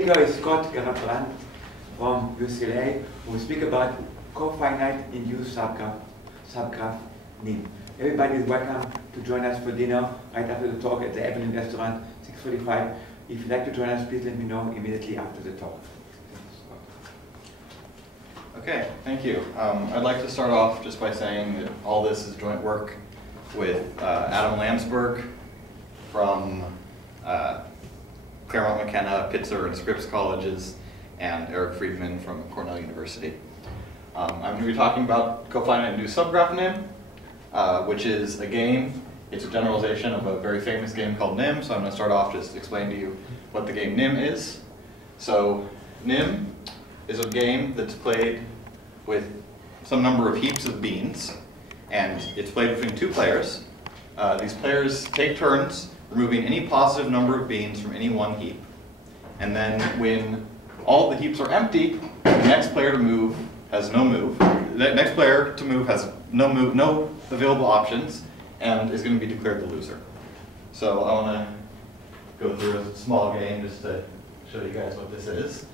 Here is Garrabrant from UCLA, who will speak about Cofinite Induced Subgraph Nim. Everybody is welcome to join us for dinner right after the talk at the Evelyn restaurant, 6:45. If you'd like to join us, please let me know immediately after the talk. Okay, thank you. I'd like to start off just by saying that all this is joint work with Adam Landsberg from Claremont McKenna, Pitzer, and Scripps colleges, and Eric Friedman from Cornell University. I'm going to be talking about Cofinite Induced Subgraph Nim, which is a game. It's a generalization of a very famous game called NIM, so I'm going to start off just explain to you what the game NIM is. So NIM is a game that's played with some number of heaps of beans, and it's played between two players. These players take turns removing any positive number of beans from any one heap. And then when all the heaps are empty, the next player to move has no move. The next player to move has no move, no available options, and is going to be declared the loser. So I want to go through a small game just to show you guys what this is.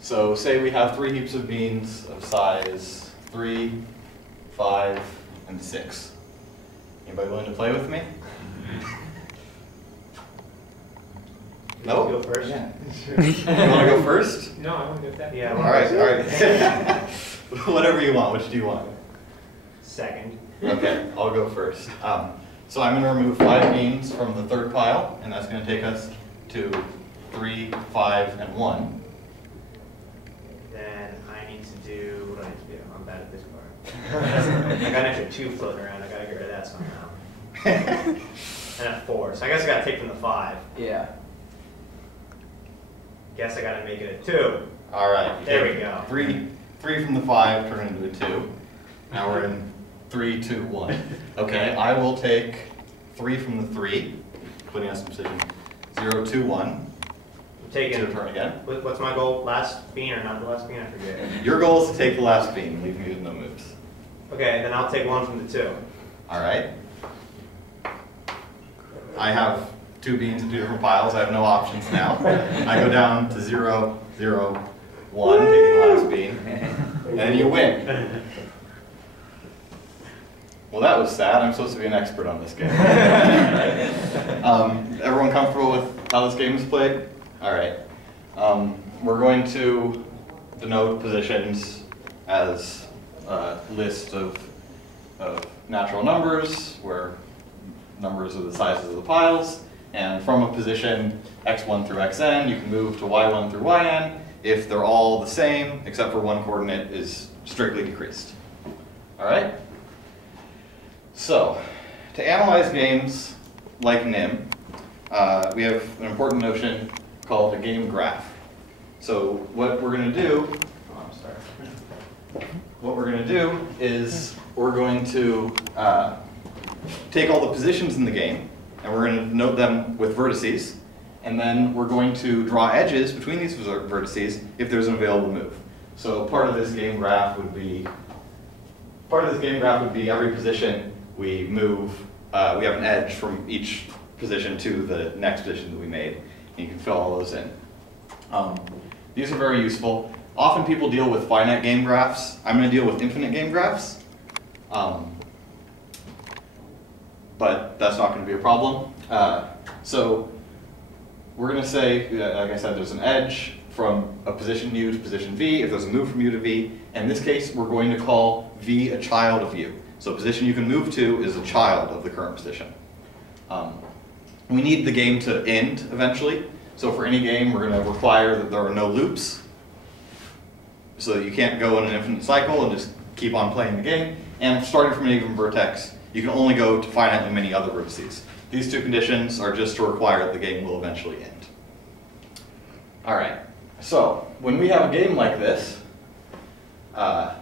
So say we have three heaps of beans of size 3, 5, and 6. Anybody willing to play with me? No? Go first? Yeah. You want to go first? No, I want to go that. Yeah. All right. Whatever you want. Which do you want? Second. Okay, I'll go first. So I'm going to remove 5 beans from the third pile, and that's going to take us to 3, 5, and 1. Then I need to do what do I need to do? I'm bad at this part. I got an extra 2 floating around. I got to get rid of that somehow. And a 4. So I guess I got to take from the 5. Yeah. Guess I got to make it a 2. All right. There we go. 3 from the 5 turn into a 2. Now we're in 3, 2, 1. Okay, I will take 3 from the 3, putting us in position 0, 2, 1. I'm taking. To turn again. What's my goal? Last bean or not the last bean? I forget. Your goal is to take the last bean, leave me with no moves. Okay, then I'll take 1 from the 2. All right. I have 2 beans in 2 different piles. I have no options now. I go down to 0, 0, 1, taking the last bean, and then you win. Well, that was sad. I'm supposed to be an expert on this game. Everyone comfortable with how this game is played? All right. We're going to denote positions as a list of natural numbers, where numbers are the sizes of the piles. And from a position x1 through xn, you can move to y1 through yn if they're all the same, except for one coordinate is strictly decreased. All right? So, to analyze games like NIM, we have an important notion called a game graph. So what we're going to do, what we're going to do is we're going to take all the positions in the game, and we're going to note them with vertices, and then we're going to draw edges between these vertices if there's an available move. So part of this game graph would be every position we move, we have an edge from each position to the next position that we made, and you can fill all those in. These are very useful. Often people deal with finite game graphs. I'm going to deal with infinite game graphs. But that's not going to be a problem. So we're going to say, like I said, there's an edge from a position U to position V, if there's a move from U to V. In this case, we're going to call V a child of U. So a position you can move to is a child of the current position. We need the game to end eventually. So for any game, we're going to require that there are no loops. So that you can't go in an infinite cycle and just keep on playing the game. And starting from an even vertex, you can only go to finitely many other vertices. These 2 conditions are just to require that the game will eventually end. All right, so when we have a game like this, the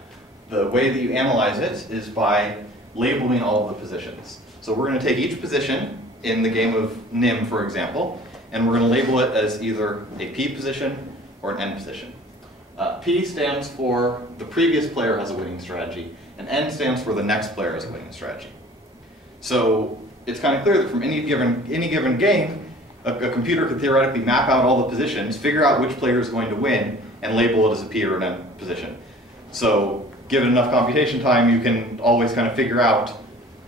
way that you analyze it is by labeling all of the positions. So we're going to take each position in the game of NIM, for example, and we're going to label it as either a P position or an N position. P stands for the previous player has a winning strategy, and N stands for the next player has a winning strategy. So it's kind of clear that from any given game, a computer could theoretically map out all the positions, figure out which player is going to win, and label it as a P or an M position. So given enough computation time, you can always kind of figure out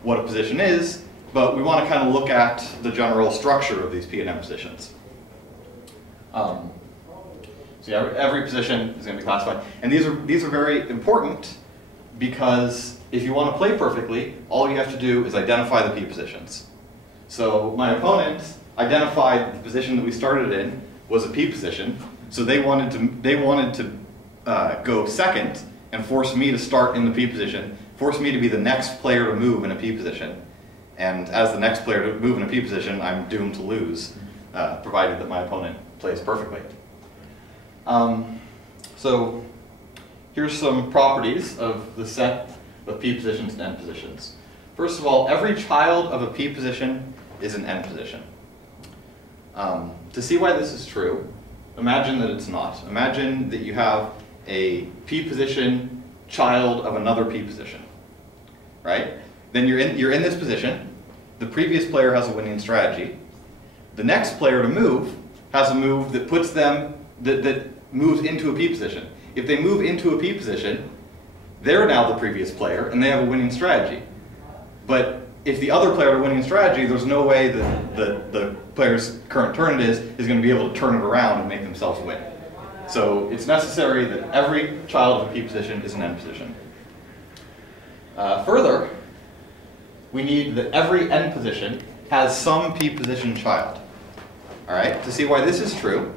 what a position is, but we want to kind of look at the general structure of these P and M positions. So yeah, every position is going to be classified. And these are very important because if you want to play perfectly, all you have to do is identify the P positions. So my opponent identified the position that we started in was a P position, so they wanted to go second and force me to start in the P position, force me to be the next player to move in a P position. And as the next player to move in a P position, I'm doomed to lose, provided that my opponent plays perfectly. So here's some properties of the set of P positions and N positions. First of all, every child of a P position is an N position. To see why this is true, imagine that it's not. Imagine that you have a P position child of another P position, right? Then you're in this position. The previous player has a winning strategy. The next player to move has a move that puts them that moves into a P position. If they move into a P position, they're now the previous player and they have a winning strategy. But if the other player had a winning strategy, there's no way that the player's current turn is going to be able to turn it around and make themselves win. So it's necessary that every child of a P position is an N position. Further, we need that every N position has some P position child. All right, to see why this is true,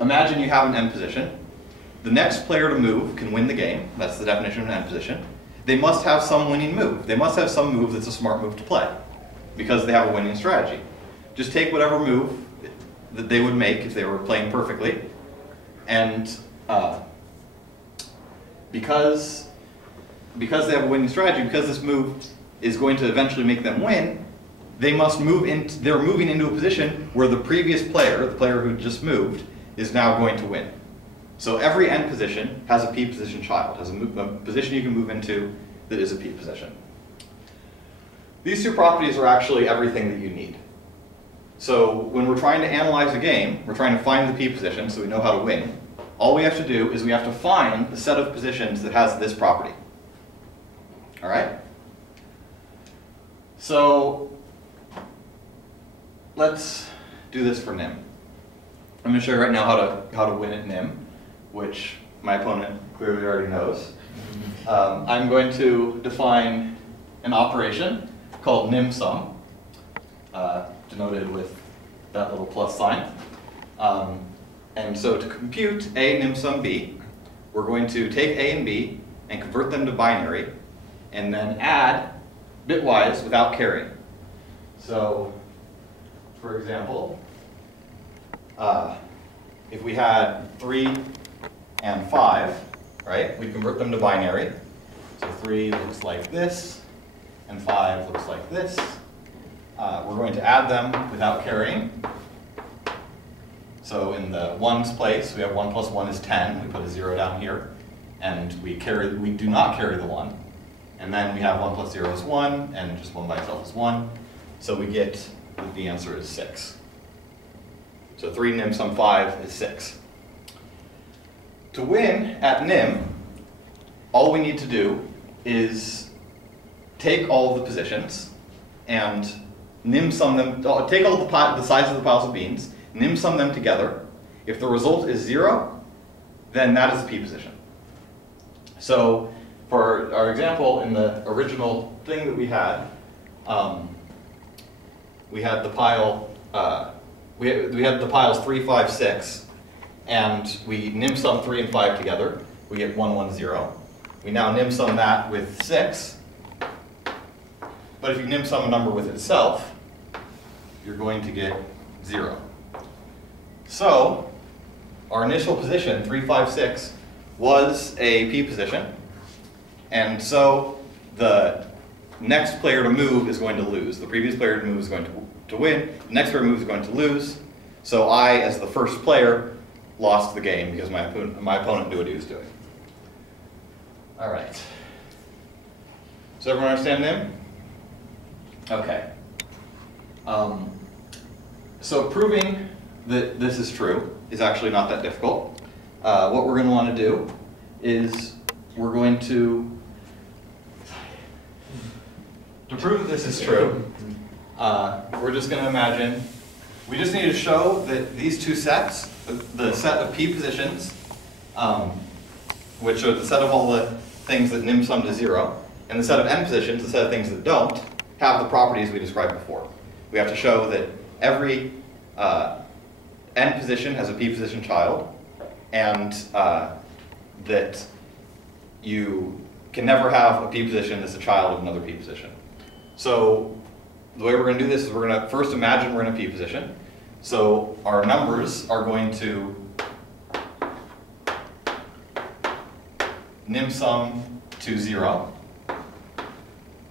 imagine you have an N position. The next player to move can win the game. That's the definition of an N position. They must have some winning move. They must have some move that's a smart move to play because they have a winning strategy. Just take whatever move that they would make if they were playing perfectly, and because they have a winning strategy, because this move is going to eventually make them win, they're moving into a position where the previous player, the player who just moved, is now going to win. So every N position has a P position child, has a position you can move into that is a P position. These two properties are actually everything that you need. So when we're trying to analyze a game, we're trying to find the P position so we know how to win. All we have to do is we have to find the set of positions that has this property. All right? So let's do this for NIM. I'm going to show you right now how to win at NIM, which my opponent clearly already knows. I'm going to define an operation called NIM sum, denoted with that little plus sign. And so to compute A NIM sum B, we're going to take A and B and convert them to binary, and then add bitwise without carrying. So, for example, if we had 3 and 5, right, we'd convert them to binary. So 3 looks like this, and 5 looks like this. We're going to add them without carrying. So in the 1's place, we have 1 plus 1 is 10. We put a 0 down here, and we do not carry the 1. And then we have 1 plus 0 is 1, and just 1 by itself is 1. So we get that the answer is 6. So 3 NIM sum 5 is 6. To win at NIM, all we need to do is take all of the positions and NIM sum them, take all the sizes of the piles of beans, NIM sum them together. If the result is 0, then that is a P position. So for our example, in the original thing that we had the pile, we had the piles 3, 5, 6, and we NIM sum 3 and 5 together. We get 1, 1, 0. We now NIM sum that with 6. But if you NIM sum a number with itself, you're going to get 0. So our initial position, 3, 5, 6, was a P position. And so the next player to move is going to lose. The previous player to move is going to win. The next player to move is going to lose. So I, as the first player, lost the game because my opponent knew what he was doing. All right. Does everyone understand NIM? Okay. So proving that this is true is actually not that difficult. What we're going to want to do is we're going to prove that this is true, we're just going to imagine, we just need to show that these two sets, the set of p positions, which are the set of all the things that nim sum to 0, and the set of n positions, the set of things that don't, have the properties we described before. We have to show that every n position has a p position child, and that you can never have a p position that's a child of another p position. So the way we're going to do this is we're going to first imagine we're in a p position. So our numbers are going to nim sum to 0.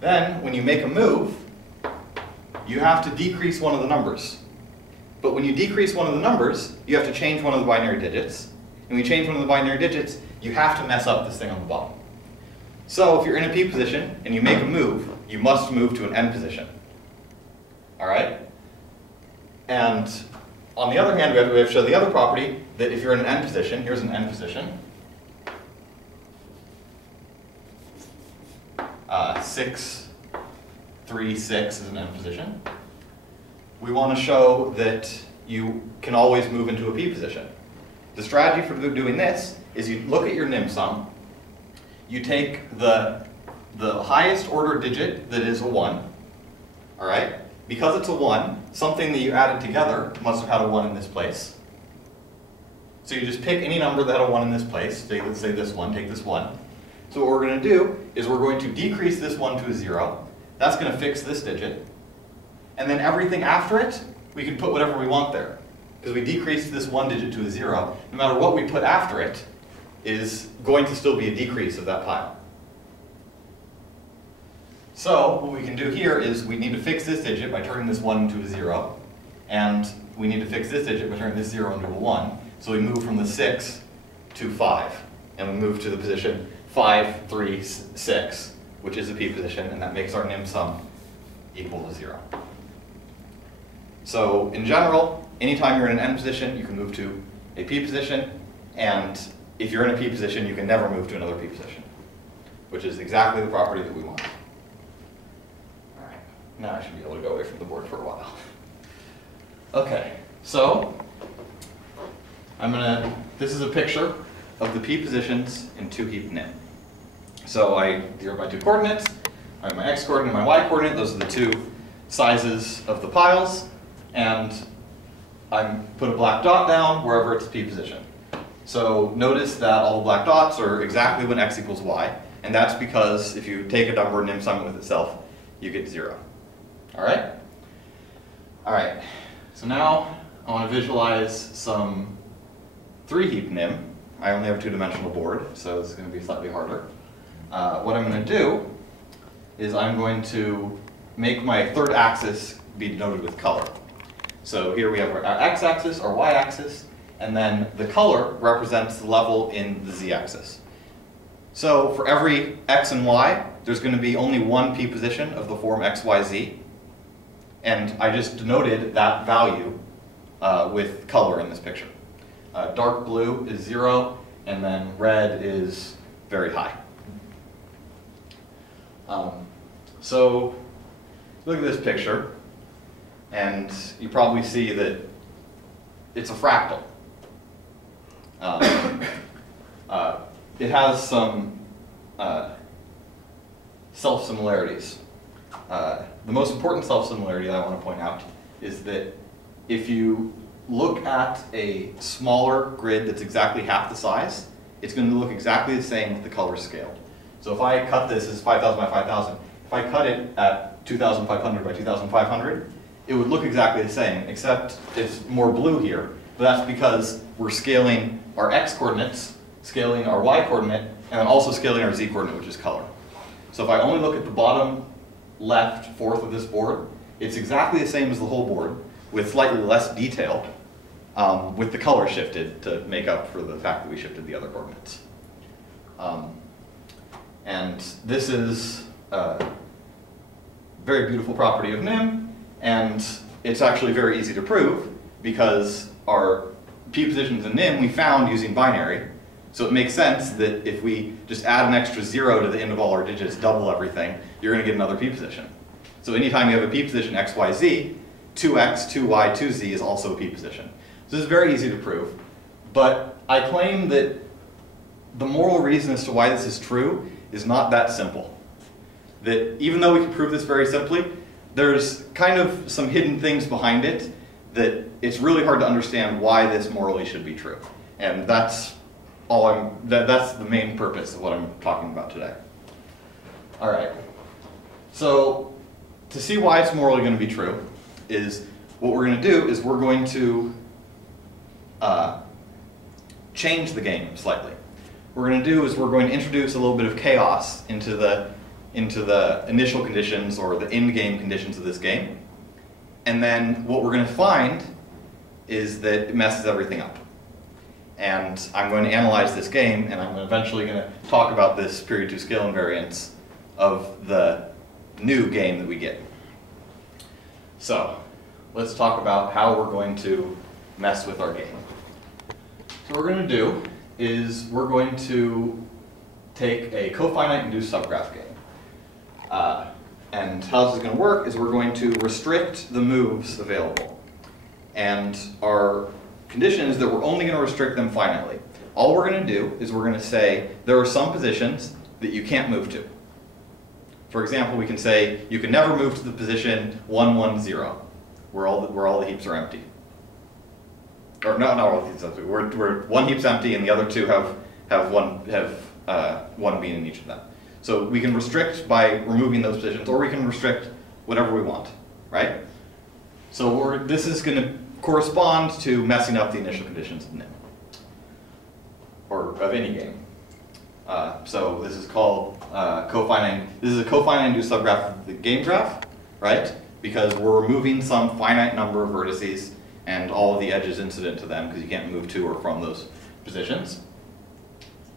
Then when you make a move, you have to decrease one of the numbers. But when you decrease one of the numbers, you have to change one of the binary digits. And when you change one of the binary digits, you have to mess up this thing on the bottom. So if you're in a p position and you make a move, you must move to an n position. All right? And on the other hand, we have to show the other property that if you're in an n position, here's an n position. 6, 3, 6 is an n position. We want to show that you can always move into a p position. The strategy for doing this is you look at your nim sum, you take the highest order digit that is a 1, all right? Because it's a 1, something that you added together must have had a 1 in this place. So you just pick any number that had a 1 in this place. Let's say this one, take this 1. So what we're going to do is we're going to decrease this 1 to a 0. That's going to fix this digit. And then everything after it, we can put whatever we want there. Because we decreased this 1 digit to a 0. No matter what we put after it is going to still be a decrease of that pile. So what we can do here is we need to fix this digit by turning this 1 into a 0. And we need to fix this digit by turning this 0 into a 1. So we move from the 6 to 5. And we move to the position 5, 3, 6, which is a p position, and that makes our nim sum equal to 0. So in general, anytime you're in an n position, you can move to a p position, and if you're in a p position, you can never move to another p position, which is exactly the property that we want. All right, now I should be able to go away from the board for a while. Okay, so this is a picture of the p positions in 2-heap nim. So these are my two coordinates. I have my x coordinate and my y coordinate. Those are the two sizes of the piles. And I put a black dot down wherever it's a p position. So notice that all the black dots are exactly when x equals y. And that's because if you take a number and nim sum it with itself, you get 0. All right? All right. So now I want to visualize some 3-heap nim. I only have a 2-dimensional board, so this is going to be slightly harder. What I'm going to do is I'm going to make my third axis be denoted with color. So here we have our x-axis, our y-axis, and then the color represents the level in the z-axis. So for every x and y, there's going to be only one p position of the form x, y, z. And I just denoted that value with color in this picture. Dark blue is 0, and then red is very high. So look at this picture, and you probably see that it's a fractal. It has some self-similarities. The most important self-similarity that I want to point out is that if you look at a smaller grid that's exactly half the size, it's going to look exactly the same with the color scaled. So if I cut this as 5,000 by 5,000, if I cut it at 2,500 by 2,500, it would look exactly the same, except it's more blue here. But that's because we're scaling our x-coordinates, scaling our y-coordinate, and then also scaling our z-coordinate, which is color. So if I only look at the bottom left fourth of this board, it's exactly the same as the whole board, with slightly less detail, with the color shifted to make up for the fact that we shifted the other coordinates. And this is a very beautiful property of NIM, and it's actually very easy to prove because our p positions in nim we found using binary. So it makes sense that if we just add an extra 0 to the end of all our digits, double everything, you're going to get another p position. So anytime you have a p position x, y, z, 2x, 2y, 2z is also a p position. So this is very easy to prove. But I claim that the moral reason as to why this is true is not that simple. That even though we can prove this very simply, there's kind of some hidden things behind it that it's really hard to understand why this morally should be true. And that's that's the main purpose of what I'm talking about today. All right. So to see why it's morally going to be true is what we're going to do is we're going to change the game slightly. What we're going to do is we're going to introduce a little bit of chaos into the initial conditions or the end game conditions of this game. And then what we're going to find is that it messes everything up. And I'm going to analyze this game, and I'm eventually going to talk about this period 2 scale invariance of the new game that we get. So let's talk about how we're going to mess with our game. So what we're going to do is we're going to take a cofinite induced subgraph game. And how this is going to work is we're going to restrict the moves available. And our condition is that we're only going to restrict them finitely. All we're going to do is we're going to say there are some positions that you can't move to. For example, we can say you can never move to the position 1, 1, 0, where all the heaps are empty. Or not all the heaps empty. Where one heap's empty and the other two have one being in each of them. So we can restrict by removing those positions, or we can restrict whatever we want, right? So this is going to correspond to messing up the initial conditions of nim, or of any game. So this is called cofinite. This is a cofinite induced subgraph of the game graph, right? Because we're removing some finite number of vertices and all of the edges incident to them, because you can't move to or from those positions.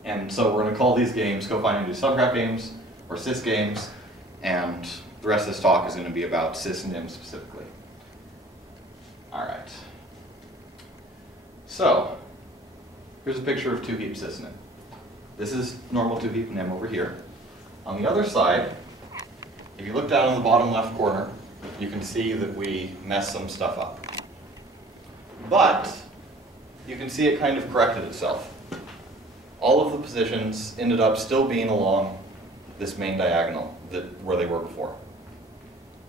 And so we're going to call these games cofinite induced subgraph games, or cis games, and the rest of this talk is going to be about cis nim specifically. All right. So here's a picture of 2 heap cis nim. This is normal 2 heap nim over here. On the other side, if you look down in the bottom left corner, you can see that we messed some stuff up. But you can see it kind of corrected itself. All of the positions ended up still being along this main diagonal where they were before.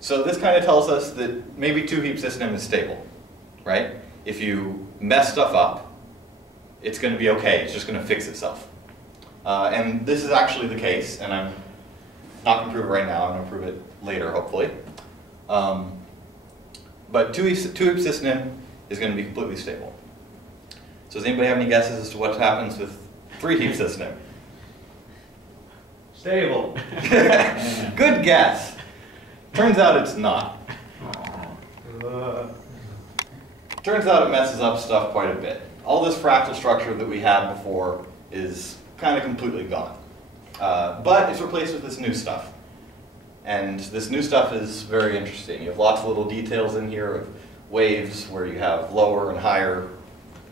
So this kind of tells us that maybe 2 heap cis nim is stable, right? If you mess stuff up, it's going to be okay. It's just going to fix itself. And this is actually the case, and I'm not going to prove it right now. I'm going to prove it later, hopefully. But 2 heap cis nim is going to be completely stable. So does anybody have any guesses as to what happens with 3 heap cis nim? Stable. Good guess. Turns out it's not. Turns out it messes up stuff quite a bit. All this fractal structure that we had before is kind of completely gone. But it's replaced with this new stuff. And this new stuff is very interesting. You have lots of little details in here of waves where you have lower and higher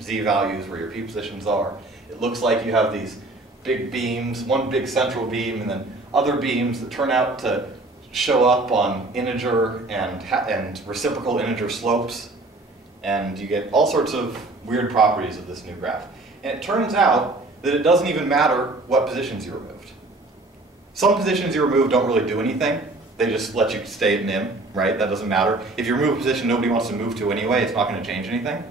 z values where your p positions are. It looks like you have these big beams, one big central beam, and then other beams that turn out to show up on integer and reciprocal integer slopes. And you get all sorts of weird properties of this new graph. And it turns out that it doesn't even matter what positions you removed. Some positions you remove don't really do anything. They just let you stay at nim, right? That doesn't matter. If you remove a position nobody wants to move to anyway, it's not going to change anything.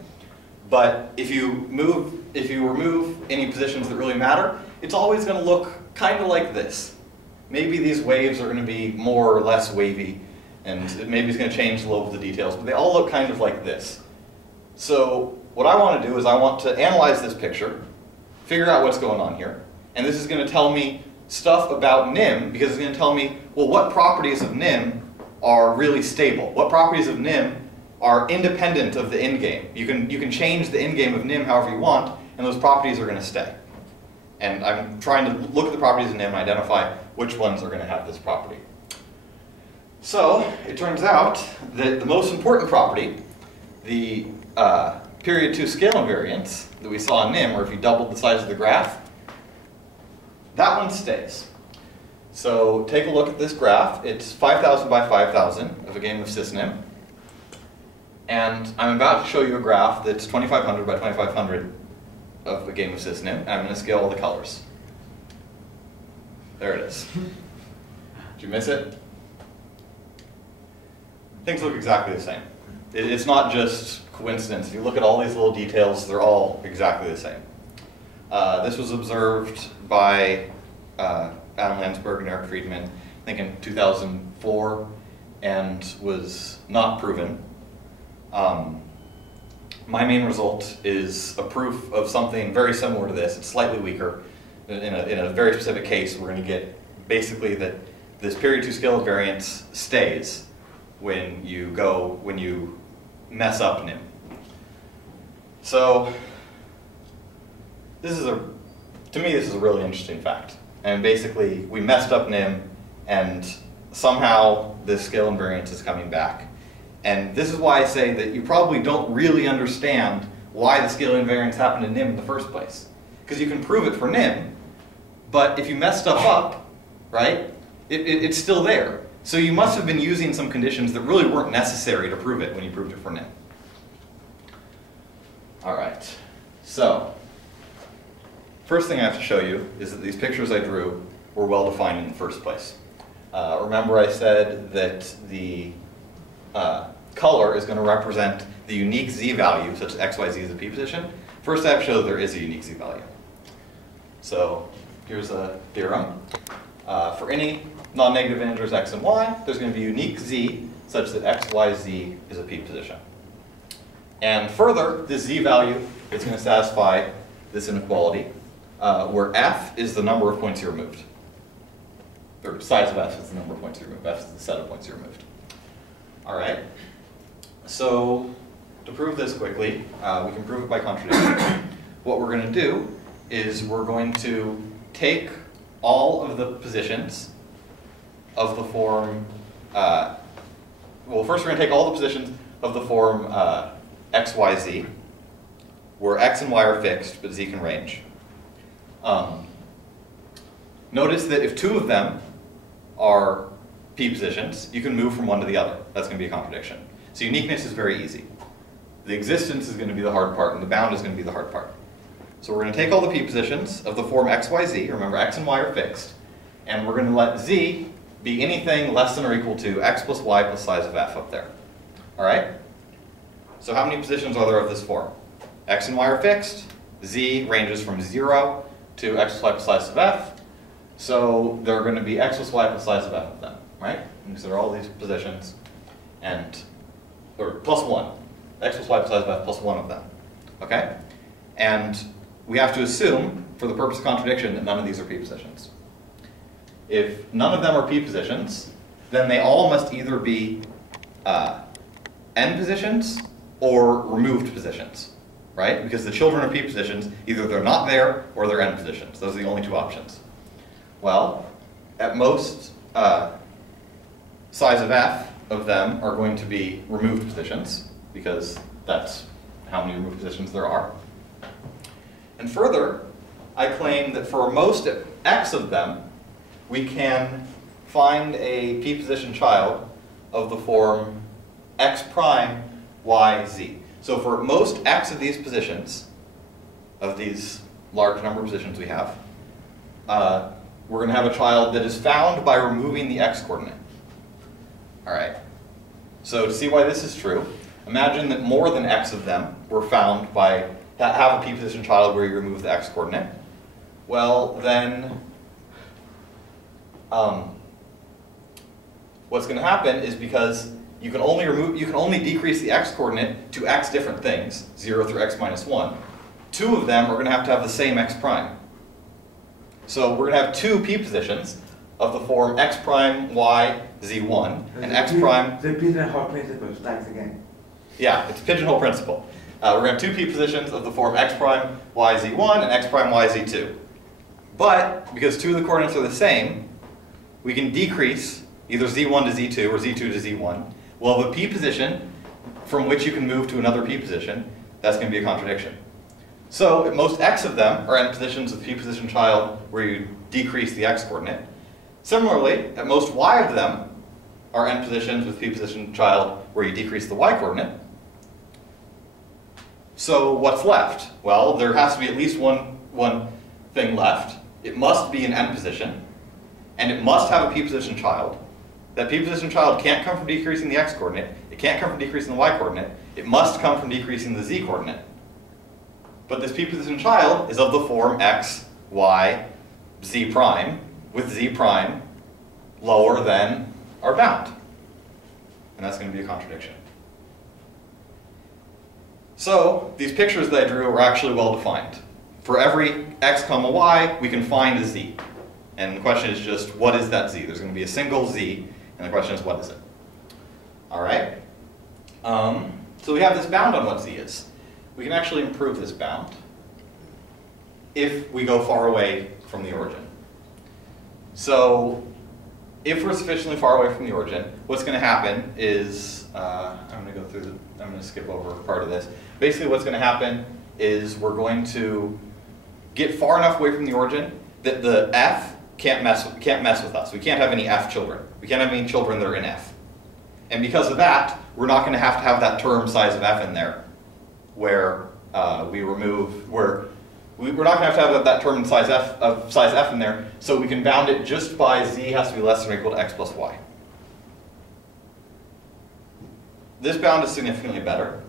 But if you remove any positions that really matter, it's always going to look kind of like this. Maybe these waves are going to be more or less wavy, and maybe it's going to change a little of the details, but they all look kind of like this. So what I want to do is I want to analyze this picture, figure out what's going on here, and this is going to tell me stuff about nim, because it's going to tell me, well, what properties of nim are really stable? What properties of nim are independent of the endgame? You can change the endgame of nim however you want, and those properties are going to stay. And I'm trying to look at the properties of nim and identify which ones are going to have this property. So it turns out that the most important property, the period 2 scale invariance that we saw in NIM, where if you doubled the size of the graph, that one stays. So take a look at this graph. It's 5,000 by 5,000 of a game of SysNim. And I'm about to show you a graph that's 2,500 by 2,500 of a game of SysNim. And I'm going to scale all the colors. There it is. Did you miss it? Things look exactly the same. It's not just coincidence. If you look at all these little details, they're all exactly the same. This was observed by Adam Landsberg and Eric Friedman, I think in 2004, and was not proven. My main result is a proof of something very similar to this. It's slightly weaker. In a very specific case, we're going to get basically that this period 2 scale invariance stays when you mess up NIM. So to me this is a really interesting fact. And basically we messed up NIM and somehow this scale invariance is coming back. And this is why I say that you probably don't really understand why the scale invariance happened in NIM in the first place. Because you can prove it for NIM, but if you mess stuff up, right, it's still there. So you must have been using some conditions that really weren't necessary to prove it when you proved it for NIM. All right, so first thing I have to show you is that these pictures I drew were well defined in the first place. Remember I said that the color is going to represent the unique z value, such as x, y, z is a p position. First I have to show that there is a unique z value. So here's a theorem. For any non-negative integers x and y, there's going to be unique z such that x, y, z is a p position. And further, this z value is going to satisfy this inequality, where f is the number of points you removed. Or size of f is the number of points you removed. F is the set of points you removed. All right. So to prove this quickly, we can prove it by contradiction. What we're going to do is we're going to take all of the positions of the form, well, first we're going to take all the positions of the form x, y, z, where x and y are fixed, but z can range. Notice that if two of them are p positions, you can move from one to the other. That's going to be a contradiction. So uniqueness is very easy. The existence is going to be the hard part, and the bound is going to be the hard part. So we're going to take all the p positions of the form x, y, z. Remember, x and y are fixed. And we're going to let z be anything less than or equal to x plus y plus size of f up there. All right? So how many positions are there of this form? X and y are fixed. Z ranges from 0 to x plus y plus size of f. So there are going to be x plus y plus size of f of them, right? And consider all these positions, or plus 1. X plus y plus size of f plus 1 of them. Okay? And we have to assume, for the purpose of contradiction, that none of these are p positions. If none of them are p positions, then they all must either be n positions or removed positions, right? Because the children of p positions, either they're not there or they're n positions. Those are the only two options. Well, at most, size of f of them are going to be removed positions, because that's how many removed positions there are. And further, I claim that for most x of them, we can find a p-position child of the form x prime y z. So for most x of these positions, of these large number of positions we have, we're going to have a child that is found by removing the x coordinate. All right. So to see why this is true, imagine that more than x of them were found by have a p-position child where you remove the x coordinate. Well, then what's going to happen is, because you can only decrease the x coordinate to x different things, 0 through x minus 1. Two of them are going to have the same x prime. So we're going to have two p-positions of the form x prime y z1 and x prime. The pigeonhole principle starts again. Yeah, it's pigeonhole principle. We're going to have two p-positions of the form x prime y z1 and x prime y z2. But because two of the coordinates are the same, we can decrease either z1 to z2 or z2 to z1, will have a p position from which you can move to another p position. That's going to be a contradiction. So at most x of them are n positions with p position child where you decrease the x coordinate. Similarly, at most y of them are n positions with p position child where you decrease the y coordinate. So what's left? Well, there has to be at least one thing left. It must be an n position, and it must have a p position child. That p position child can't come from decreasing the x coordinate. It can't come from decreasing the y coordinate. It must come from decreasing the z coordinate. But this p position child is of the form x, y, z prime, with z prime lower than our bound. And that's going to be a contradiction. So these pictures that I drew are actually well defined. For every x comma y, we can find a z. And the question is just, what is that z? There's going to be a single z, and the question is, what is it? All right. So we have this bound on what z is. We can actually improve this bound if we go far away from the origin. So if we're sufficiently far away from the origin, what's going to happen is, I'm going to skip over part of this. Basically what's going to happen is we're going to get far enough away from the origin that the f can't mess with us. We can't have any f children. We can't have any children that are in f. And because of that, we're not going to have that term size of f in there, where we're not going to have that term size f in there, so we can bound it just by z has to be less than or equal to x plus y. This bound is significantly better.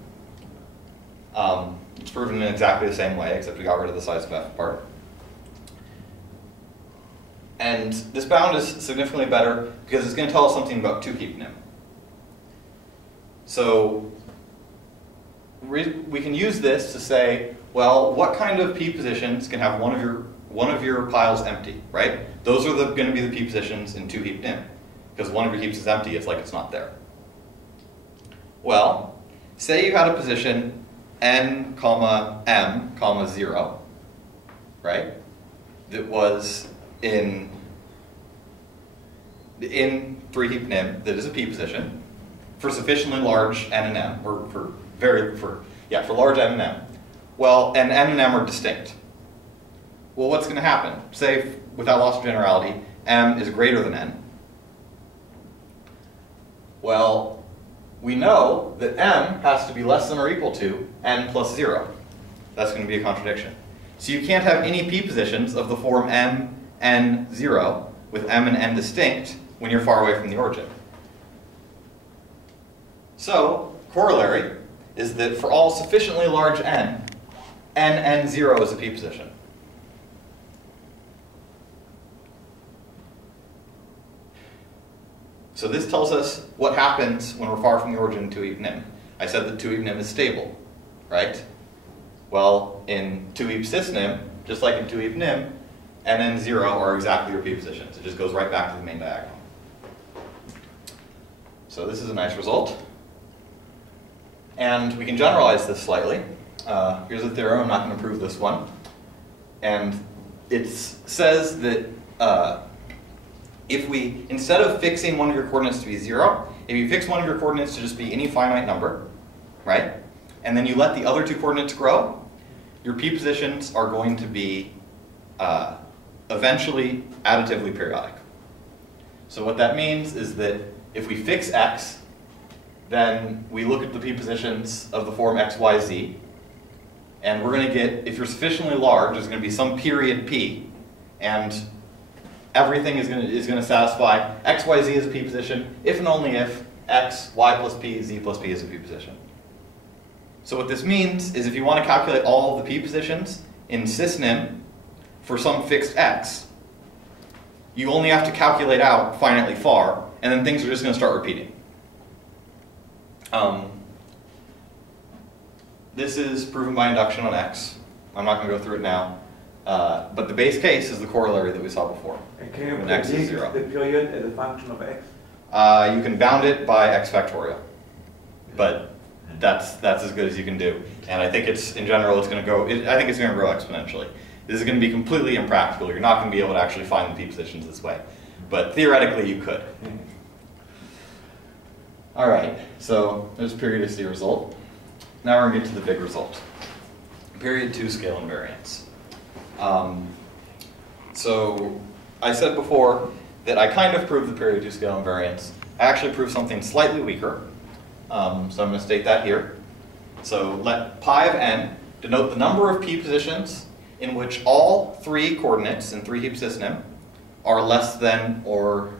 It's proven in exactly the same way, except we got rid of the size of f part. And this bound is significantly better because it's going to tell us something about 2-heap nim. So we can use this to say, well, what kind of p positions can have one of your piles empty, right? Those are going to be the p positions in 2-heap nim. Because one of your heaps is empty, it's like it's not there. Well, say you had a position n, m, 0, right? That was in 3-heap nim that is a p position for sufficiently large n and m, or for large n and m. Well, and n and m are distinct. Well, what's going to happen? Say, without loss of generality, m is greater than n. Well, we know that m has to be less than or equal to n plus 0. That's going to be a contradiction. So you can't have any p positions of the form m, n, 0 with m and n distinct when you're far away from the origin. So, corollary is that for all sufficiently large n, n, 0 is a p position. So this tells us what happens when we're far from the origin in 2-heap nim. I said that 2-heap nim is stable, right? Well, in 2-heap cis nim, just like in 2-heap nim, n and 0 are exactly your p positions. It just goes right back to the main diagonal. So this is a nice result. And we can generalize this slightly. Here's a theorem. I'm not going to prove this one. And it says that if we, instead of fixing one of your coordinates to be 0, if you fix one of your coordinates to just be any finite number, right, and then you let the other two coordinates grow, your p positions are going to be eventually additively periodic. So what that means is that if we fix x, then we look at the p positions of the form x, y, z, and we're going to get, if you're sufficiently large, there's going to be some period p, and everything is going to satisfy x, y, z as a p position, if and only if x, y plus p, z plus p is a p position. So what this means is if you want to calculate all of the p positions in cis nim for some fixed x, you only have to calculate out finitely far, and then things are just going to start repeating. This is proven by induction on x. I'm not going to go through it now. But the base case is the corollary that we saw before. And can you when x is 0. the period as a function of x? You can bound it by x factorial. But that's as good as you can do. And I think it's, in general, it's going to go, I think it's going to grow exponentially. This is going to be completely impractical. You're not going to be able to actually find the p positions this way. But theoretically, you could. All right, so there's periodicity result. Now we're going to get to the big result. Period 2 scale invariance. So I said before that I kind of proved the period 2 scale invariance. I actually proved something slightly weaker. So I'm going to state that here. So let pi of n denote the number of p positions in which all 3 coordinates in 3 heap system are less than or